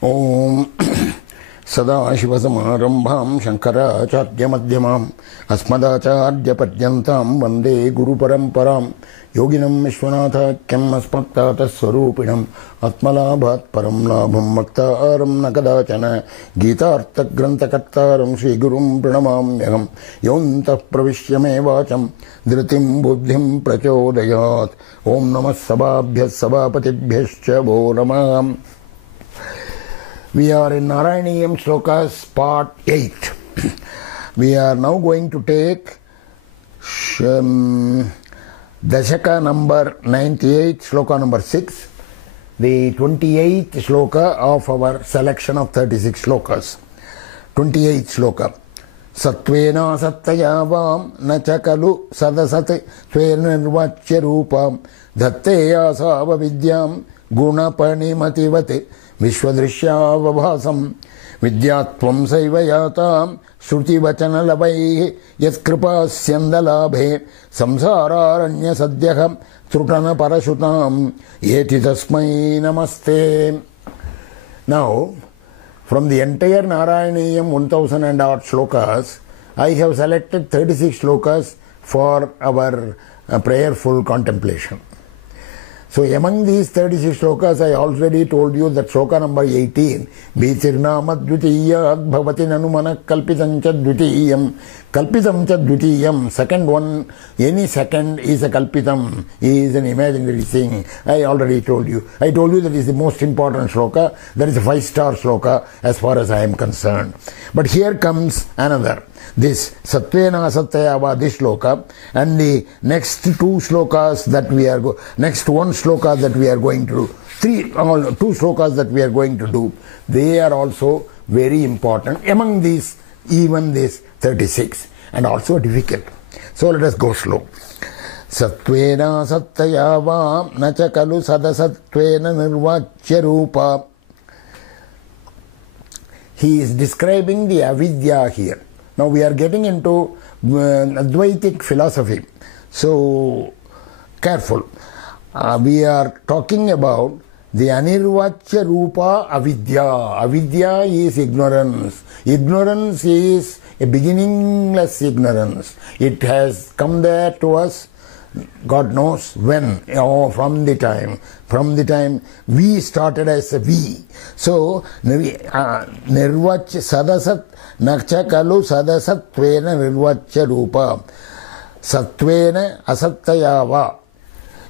Om Sadashivasamarambham Shankaracharya-madhyamam Asmadacharya-padyantam Vande Guru-paramparam Yoginam Vishwanathakyam Asmattata-swarupinam Atmalabhat param labham Maktaram Nakadachana Gita-artha-grantha-kartaram Shri Gurum Pranamamyaham Yontah Pravishya-me vacham Dhritim buddhim prachodayat Om Namah Sababhyas Sabapatibhyascha Vo Namah. We are in Narayaneeyam Slokas part 8. We are now going to take Dashaka number 98, Sloka number 6, the 28th Sloka of our selection of 36 Slokas. 28th Sloka. Satvena sattaya nachakalu sadasat tvena nirvachya rupam dhatteya sava vidyam gunapanimativate Vishwadrishyavabhasam Vidyatvam Saivayatam Shruti Vachanalabhai Yatkripasyandalabhe Samsararanya Sadyaham Trutana Parashutam Yeti Tasmai Namaste. Now, from the entire Narayaneeyam 1000 and odd shlokas, I have selected 36 shlokas for our prayerful contemplation. So among these 36 shlokas, I already told you that shloka number 18, Bhitirnama dvitiyat bhavati nanumana kalpitam cha dvitiyam. Kalpitam cha dvitiyam, second one, any second is a kalpitam, is an imaginary thing. I already told you. I told you that is the most important shloka, that is a 5-star shloka as far as I am concerned. But here comes another. This Satvena Satyava, this shloka, and the next two shlokas that we are next one shloka that we are going to do, two shlokas that we are going to do, they are also very important. Among these, even this 36, and also difficult. So let us go slow. Satvena Satyava Nachakalu Sadasatvena Nirvachya Rupa. He is describing the avidya here. Now we are getting into Advaitic philosophy. So careful. We are talking about the Anirvachya Rupa Avidya. Avidya is ignorance. Ignorance is a beginningless ignorance. It has come there to us, God knows when, from the time we started as a we. So Nirvachya Sadasat Nakchakalu Sadasatvena Nirvachya Rupa Satvena Asattayava.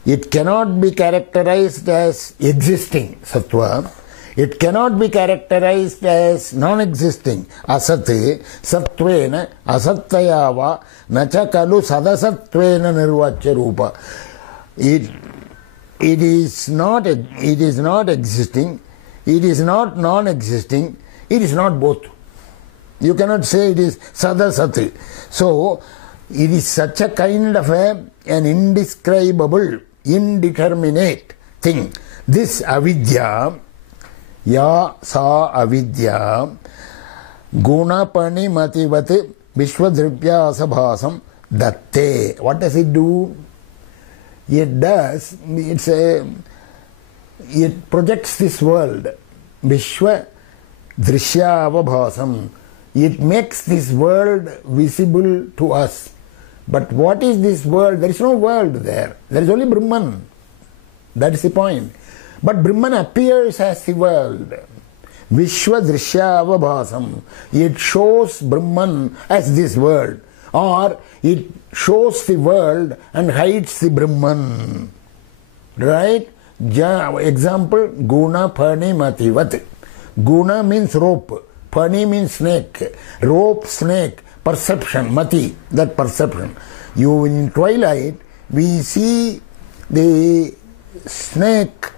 It cannot be characterized as existing, Sattva. It cannot be characterized as non-existing, Asate, Sattvena, Asattayava, Nachakalu Sadasatvena Nirvachya Rupa. It is not existing, it is not non-existing, it is not both. You cannot say it is Sadasati. So, it is such a kind of an indescribable, indeterminate thing. This avidya, ya sa avidya, gunapani mativate vishwadripya asabhasam datte. What does it do? It projects this world. Vishwa drishyavabhasam. It makes this world visible to us. But what is this world? There is no world there. There is only Brahman. That is the point. But Brahman appears as the world. Vishwa drishyavabhasam. It shows Brahman as this world. Or it shows the world and hides the Brahman. Right? Example, guna pani mativat. Guna means rope. Pani means snake. Rope, snake. Perception, mati, that perception. You in twilight, we see the snake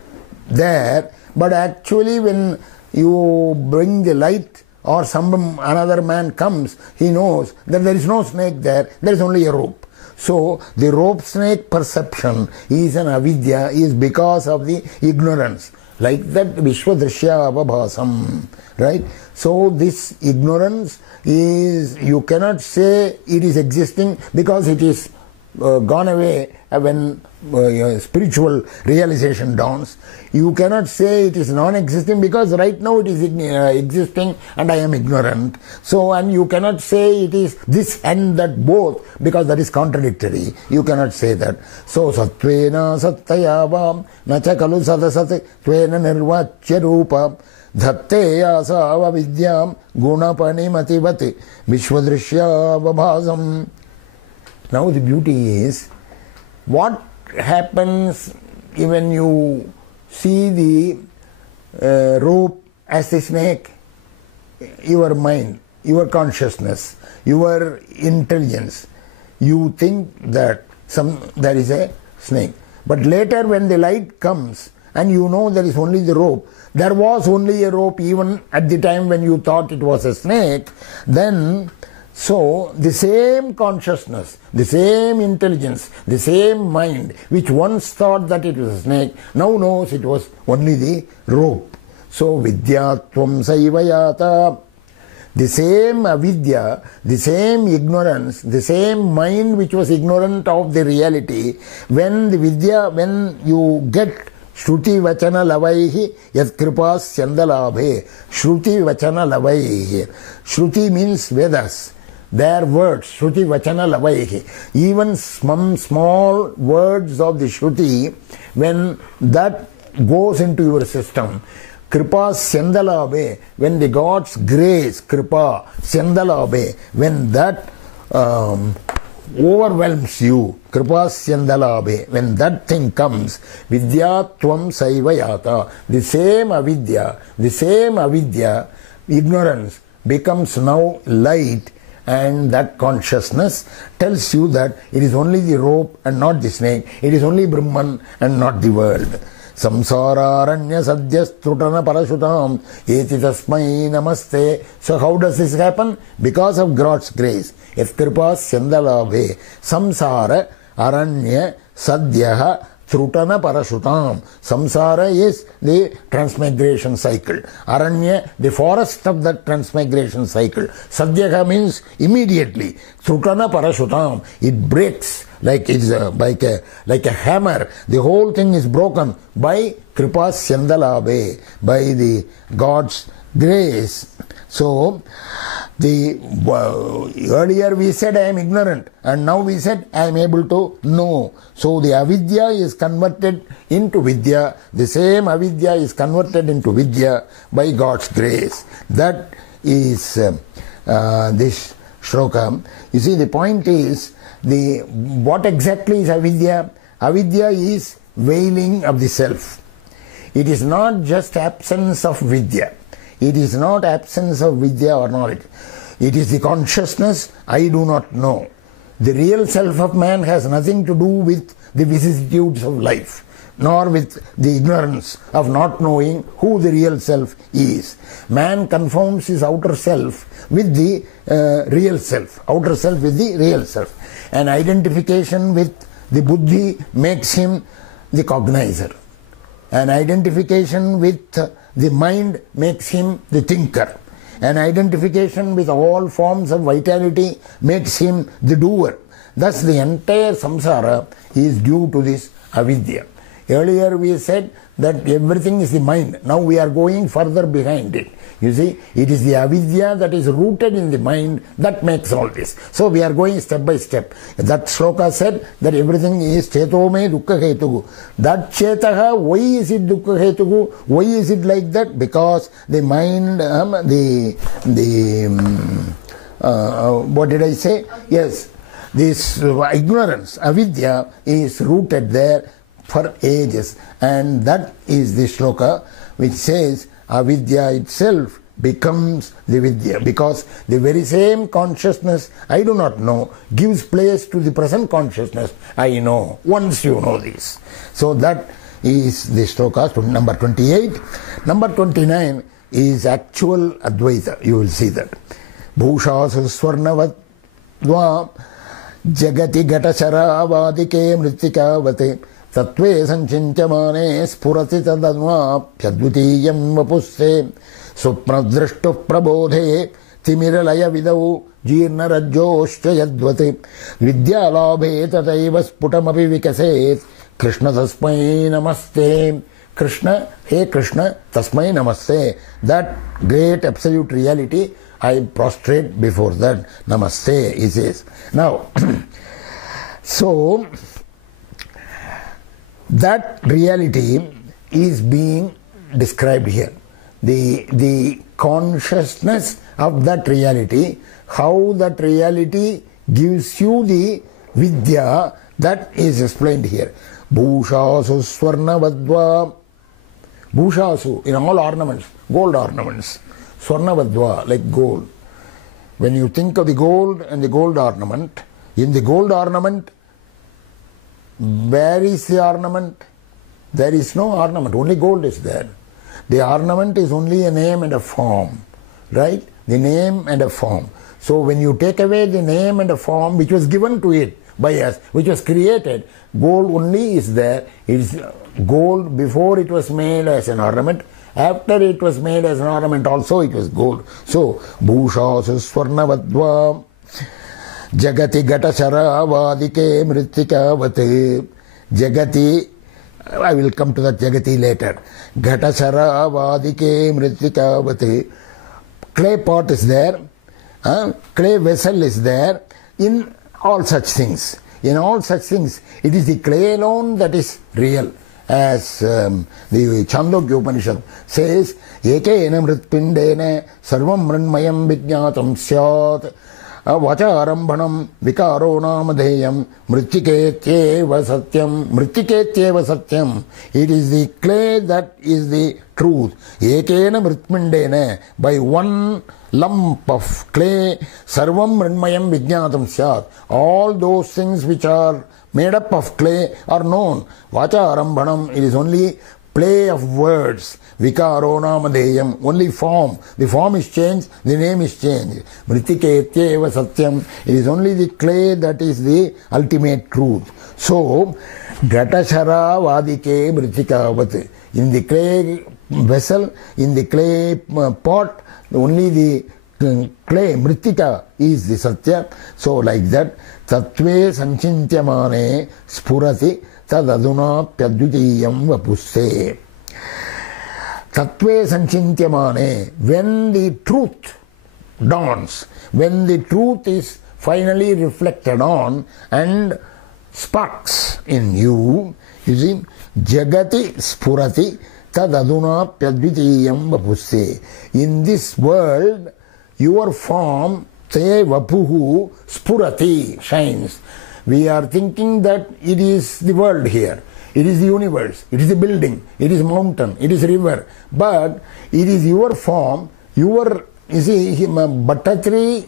there, but actually when you bring the light or another man comes, he knows that there is no snake there, there is only a rope. So the rope snake perception is an avidya, is because of the ignorance. Like that Vishwadrishya Avabhasam, right? So this ignorance is, you cannot say it is existing because it is gone away when spiritual realization dawns. You cannot say it is non-existing because right now it is existing and I am ignorant. So, and you cannot say it is this and that both because that is contradictory. You cannot say that. So, sattvena sattayavam nacha kalu sadasat tvena nirvachya rupa dhatte asava vidyam gunapanimati vishwadrishyavabhasam. Now the beauty is, what happens when you see the rope as the snake? Your mind, your consciousness, your intelligence, you think that there is a snake. But later when the light comes and you know there is only the rope, there was only a rope even at the time when you thought it was a snake, then so the same consciousness, the same intelligence, the same mind which once thought that it was a snake, now knows it was only the rope. So vidyatvam saivayata, the same avidya, the same ignorance, the same mind which was ignorant of the reality, when the vidya, when you get Shruti vachana lavaihi yat kripas syandalabhe. Shruti vachana lavaihi. Shruti means Vedas. Their words, Shruti vachana lavaihi. Even some small words of the Shruti, when that goes into your system, kripa syandalabhe, when the God's grace, kripa syandalabhe, when that overwhelms you, kripa syandalabhe, when that thing comes, vidyatvam saivayata, the same avidya, ignorance becomes now light, and that consciousness tells you that it is only the rope and not the snake, it is only Brahman and not the world. Samsara aranya sadhyastrutana parashutam eti tasmai namaste. So how does this happen? Because of God's grace. Yat kripa syandalabhe. Samsara aranya sadhyaha trutana parashutam. Samsara is the transmigration cycle. Aranya, the forest of that transmigration cycle. Sadhyaha means immediately. Trutana parashutam. It breaks like it's like a hammer. The whole thing is broken by kripa syandalabhe, by the God's grace. So earlier we said I am ignorant, and now we said I am able to know. So the avidya is converted into vidya. The same avidya is converted into vidya by God's grace. That is this shloka. You see, the point is, what exactly is avidya? Avidya is veiling of the self. It is not just absence of vidya. It is not absence of vidya or knowledge. It is the consciousness, I do not know. The real self of man has nothing to do with the vicissitudes of life, nor with the ignorance of not knowing who the real self is. Man confounds his outer self with the real self, outer self with the real self. An identification with the buddhi makes him the cognizer. An identification with the mind makes him the thinker. An identification with all forms of vitality makes him the doer. Thus the entire samsara is due to this avidya. Earlier we said that everything is the mind. Now we are going further behind it. You see, it is the avidya that is rooted in the mind that makes all this. So we are going step by step. That shloka said that everything is chetome dukkha hetugu. That chetaha, why is it dukkha hetugu? Why is it like that? Because the mind, what did I say? Yes, this ignorance, avidya, is rooted there for ages, and that is the shloka which says avidya itself becomes the vidya, because the very same consciousness I do not know gives place to the present consciousness I know, once you know this. So that is the shloka number 28. Number 29 is actual Advaita. You will see that. Bhushasu swarnavat dva jagati gatachara vadike mritikavate Tatve sanchintyamane spurati tadadva pyadvitiyam vapusse supradrashtu prabodhe timiralaya vidau jirna rajjoscha yadvati vidyalabhe tataiva sputamapi vikaset Krishna tasmai namaste. Krishna, hey Krishna, tasmai namaste. That great absolute reality, I prostrate before that. Namaste, he says. Now, so, that reality is being described here. The consciousness of that reality, how that reality gives you the vidya, that is explained here. Bhushasu swarnavadva. Bhushasu, in all ornaments, gold ornaments. Swarnavadva, like gold. When you think of the gold and the gold ornament, in the gold ornament, where is the ornament? There is no ornament, only gold is there. The ornament is only a name and a form, right? The name and a form. So when you take away the name and a form which was given to it by us, which was created, gold only is there. It is gold before it was made as an ornament. After it was made as an ornament also it was gold. So, Bhushasu Swarnavadva Jagati Gatachara Vadike Mritikavate Jagati, I will come to that Jagati later. Gatachara Vadike Mritikavate. Clay pot is there, clay vessel is there, in all such things. In all such things, it is the clay alone that is real. As the Chandogya Upanishad says, Ekena mritpindena sarvam mranmayam vijñātam syāt vacārambhanam vikāro namadheyam mritiketyeva satyam. It is the clay that is the truth. Ekena mritpindena, by one lump of clay, sarvam mranmayam vijñātam syāt. All those things which are made up of clay are known. Vacārambhanam, it is only play of words. Vikāro namadheyam, only form. The form is changed, the name is changed. Mritiketyeva satyam, it is only the clay that is the ultimate truth. So, Gatachara vadike mritikavat. In the clay vessel, in the clay pot, only the clay, mritika, is the satya. So, like that, Tattve sanchintyamane spurati tadaduna pyadvitiyam vapusse. Tattve sanchintyamane, when the truth dawns, when the truth is finally reflected on and sparks in you, you see, jagati spurati tadaduna pyadvitiyam vapusse. In this world, your form, te vapuhu spurati, shines. We are thinking that it is the world here, it is the universe, it is the building, it is mountain, it is river, but it is your form, your, you see, Bhattaji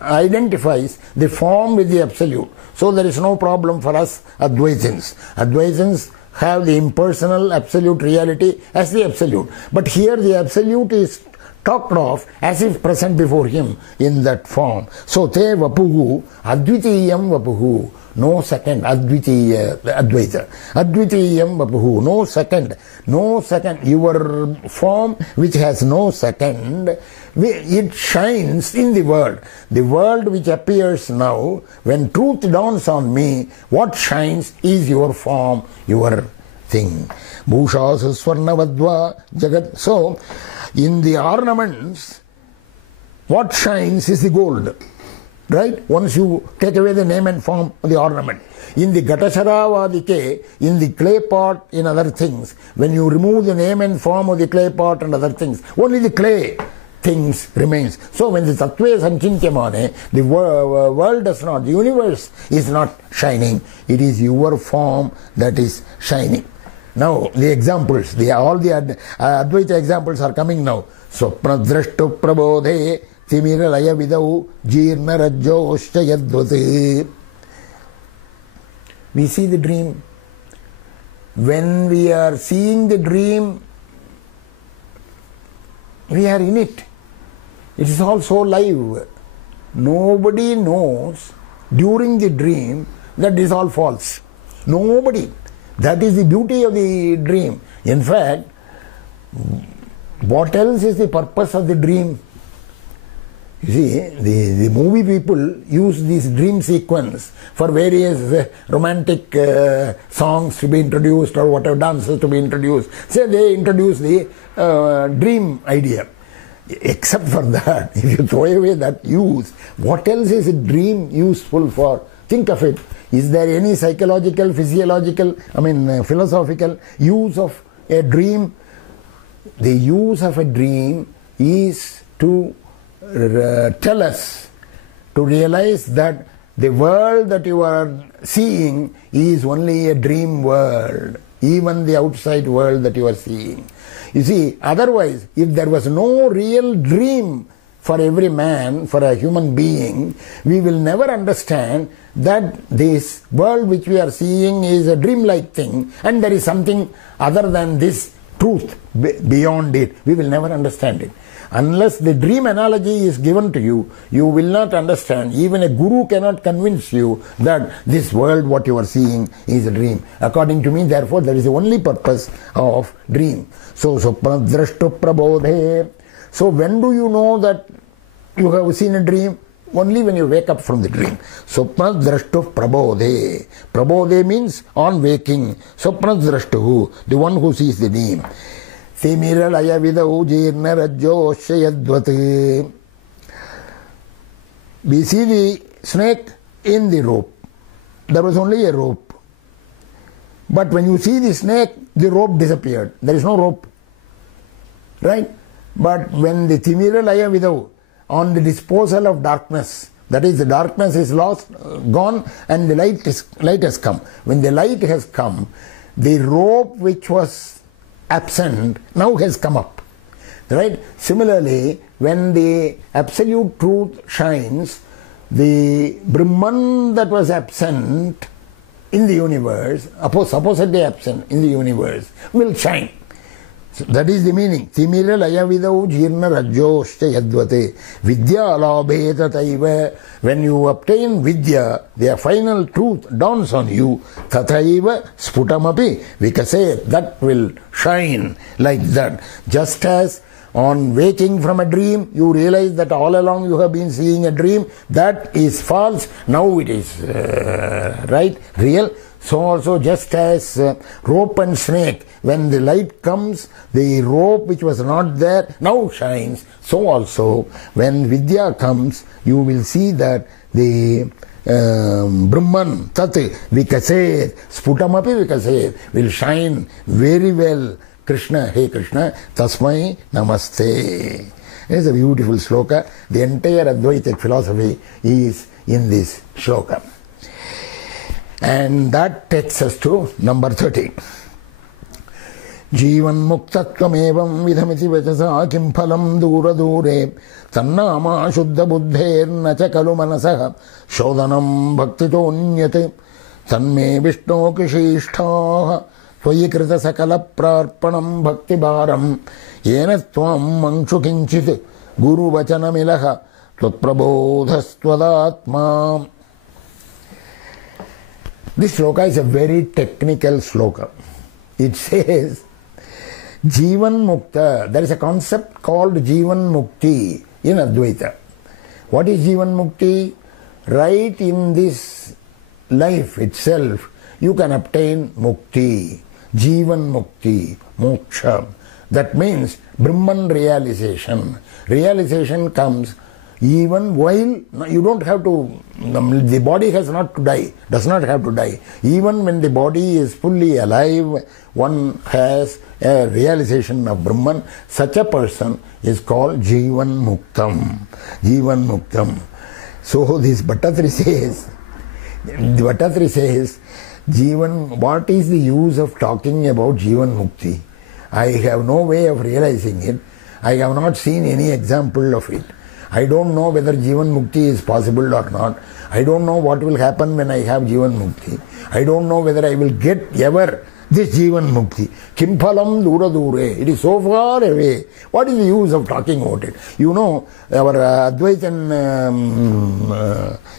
identifies the form with the absolute. So there is no problem for us Advaitins. Advaitins have the impersonal absolute reality as the absolute. But here the absolute is talked of as if present before him in that form. So, te vapuhu, advitiyam vapuhu, no second, advitiya, Advaita. Advitiyam vapuhu, no second, your form which has no second, it shines in the world. The world which appears now, when truth dawns on me, what shines is your form, your thing. Bhushasu swarnavadva jagat. So, in the ornaments, what shines is the gold, right? Once you take away the name and form of the ornament. In the Gatachara vadike, in the clay pot, in other things, when you remove the name and form of the clay pot and other things, only the clay things remains. So when the Tattve sanchintyamane, the world does not, the universe is not shining. It is your form that is shining. Now, the examples, all the Advaita examples are coming now. Swapna drashtu prabodhe timiralaya vidau jirna rajjoscha yadvati. We see the dream. When we are seeing the dream, we are in it. It is all so live. Nobody knows during the dream that is all false. Nobody. That is the beauty of the dream. In fact, what else is the purpose of the dream? You see, the movie people use this dream sequence for various romantic songs to be introduced or whatever, dances to be introduced. So they introduce the dream idea. Except for that, if you throw away that use, what else is a dream useful for? Think of it. Is there any psychological, physiological, philosophical use of a dream? The use of a dream is to tell us, to realize that the world that you are seeing is only a dream world, even the outside world that you are seeing. You see, otherwise, if there was no real dream for every man, for a human being, we will never understand that this world which we are seeing is a dreamlike thing and there is something other than this truth beyond it. We will never understand it. Unless the dream analogy is given to you, you will not understand. Even a guru cannot convince you that this world, what you are seeing, is a dream. According to me, therefore, that is the only purpose of dream. So, Swapnadrashtu prabodhe. So, when do you know that you have seen a dream? Only when you wake up from the dream. Swapnadrashtu prabodhe. Prabodhe means on waking. Swapnadrashtu, the one who sees the dream. Timiralaya vidau jirna rajyoshayadvati. We see the snake in the rope. There was only a rope. But when you see the snake, the rope disappeared. There is no rope. Right? But when the Timiralaya vidau, on the disposal of darkness, that is, the darkness is lost, gone, and the light has come. When the light has come, the rope which was absent now has come up. Right? Similarly, when the absolute truth shines, the Brahman that was absent in the universe, supposedly absent in the universe, will shine. So that is the meaning. Timira laya vidau jirna rajyoshcha yadvate vidya alabhe tataiva. When you obtain vidya, the final truth dawns on you. Tataiva sputamapi vikase. That will shine like that. Just as on waking from a dream, you realize that all along you have been seeing a dream. That is false. Now it is real. So also, just as rope and snake, when the light comes, the rope which was not there now shines. So also, when Vidya comes, you will see that the Brahman, Tat, Vikaset, Sputamapi Vikaset, will shine very well. Krishna, hey Krishna, Tasmai Namaste. It is a beautiful sloka. The entire Advaita philosophy is in this sloka. And that takes us to number 30. Jivan muktatvam evam vidhamiti vachasa kim phalam dura dure tannama shuddha buddher nacha kalu manasaha shodhanam bhaktito nyate tanme vishno kishishtaha tvayi krita sakala prarpanam bhakti bharam yena tvam mangshu kinchit guru vachanamilaha tvatprabodhastvadatma. This sloka is a very technical sloka. It says, Jivan Mukta. There is a concept called Jivan Mukti in Advaita. What is Jivan Mukti? Right in this life itself, you can obtain Mukti. Jivan Mukti, Moksha. That means Brahman realization. Realization comes even while you don't have to, the body has not to die, does not have to die. Even when the body is fully alive, one has a realization of Brahman. Such a person is called Jivan Muktam. Jivan Muktam. So this Bhattaji says, Jivan, what is the use of talking about Jivan Mukti? I have no way of realizing it. I have not seen any example of it. I don't know whether Jivan Mukti is possible or not. I don't know what will happen when I have Jivan Mukti. I don't know whether I will get ever this Jivan Mukti. Kimpalam dura dure. It is so far away. What is the use of talking about it? You know, our Advaitan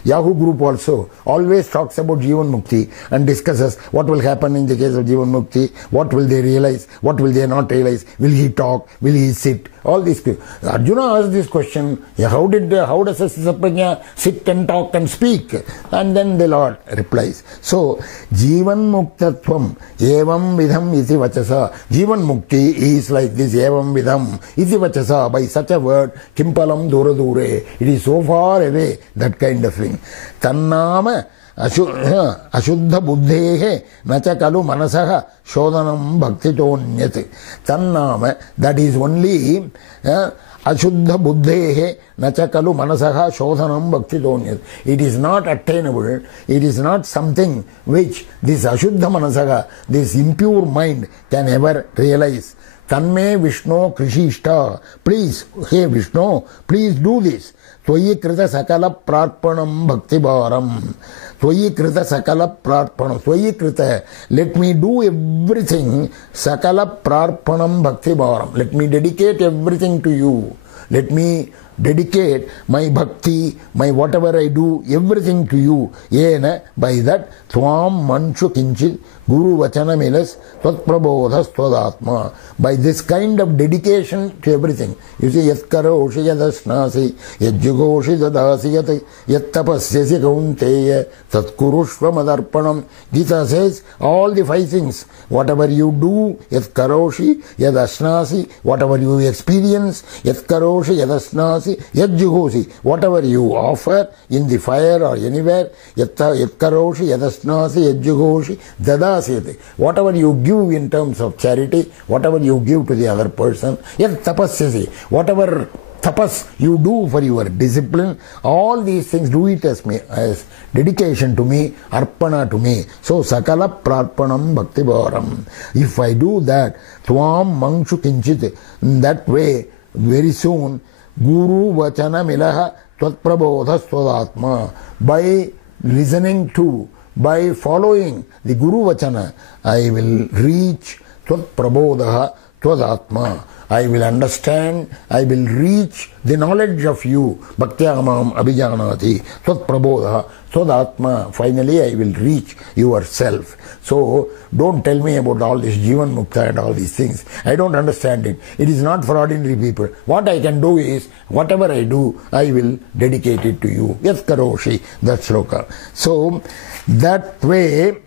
Yahoo group also always talks about Jivan Mukti and discusses what will happen in the case of Jivan Mukti, what will they realize, what will they not realize, will he talk, will he sit, all these people. Arjuna asked this question, how does a Saprajna sit and talk and speak? And then the Lord replies. So, Jivan Muktatvam evam vidham iti vachasa. Jivan Mukti is like this evam vidham iti vachasa. By such a word, Kimpalam dura dure. It is so far away, that kind of thing. Tannama Ashuddha buddhehe nacha kalu manasaha shodhanam bhaktitonyate. Tannama, that is only Ashuddha buddhehe nacha kalu manasaha shodhanam bhaktitonyate. It is not attainable, it is not something which this Ashuddha manasaha, this impure mind can ever realize. Tanme Vishnu Krishishta. Please, hey Vishnu, please do this. Tvayi krita sakala prarpanam bhakti bharam. Tvayi krita sakala prarpanam. Tvayi krita. Let me do everything. Sakala prarpanam bhakti bharam. Let me dedicate everything to you. Let me dedicate my bhakti, my whatever I do, everything to you. Yena, by that, Twam Manshu Kinchit Guru Vachana Milas Tvat Prabodhas Tvadatma. By this kind of dedication to everything. You see, Yat Karoshi Yadasnasi, Yat Jugoshi Dadasi Yat Tapasyasi Kaunteya Tat Kurushva Madarpanam. Gita says, all the 5 things, whatever you do, Yat Karoshi Yadasnasi, whatever you experience, Yat Karoshi Yadasnasi, Yajjuhosi, whatever you offer in the fire or anywhere, Yatkaroshi, Yadasnasi, Yajjuhosi, Dadasyate. Whatever you give in terms of charity, whatever you give to the other person, Yat Tapasyasi, whatever tapas you do for your discipline, all these things, do it as dedication to me, arpana to me. So, sakala prarpanam bhakti bharam. If I do that, Twam Mangshu Kinchit, in that way, very soon, Guru Vachana Milaha Tvat Prabodha Swadatma. By listening to, by following the Guru Vachana, I will reach Tvat Prabodha Tvadatma. I will understand, I will reach the knowledge of you. Bhaktyamam abhijanati Tvat Prabodha Tvadatma. Finally, I will reach yourself. So, don't tell me about all this Jivan Mukta and all these things. I don't understand it. It is not for ordinary people. What I can do is, whatever I do, I will dedicate it to you. Yat Karoshi, that sloka. So, that way,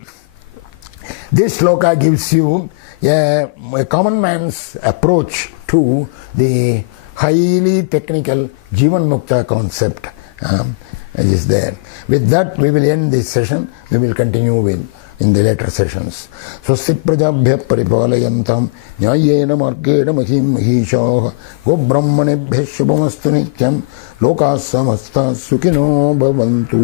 this sloka gives you a common man's approach to the highly technical Jivan Mukta concept is there. With that, we will end this session. We will continue in the later sessions. Swasti prajabhya paripalayantam nyayena margena mahim mahishaha go brahmanebhya shubhamastu nityam lokas samasta sukhino bhavantu.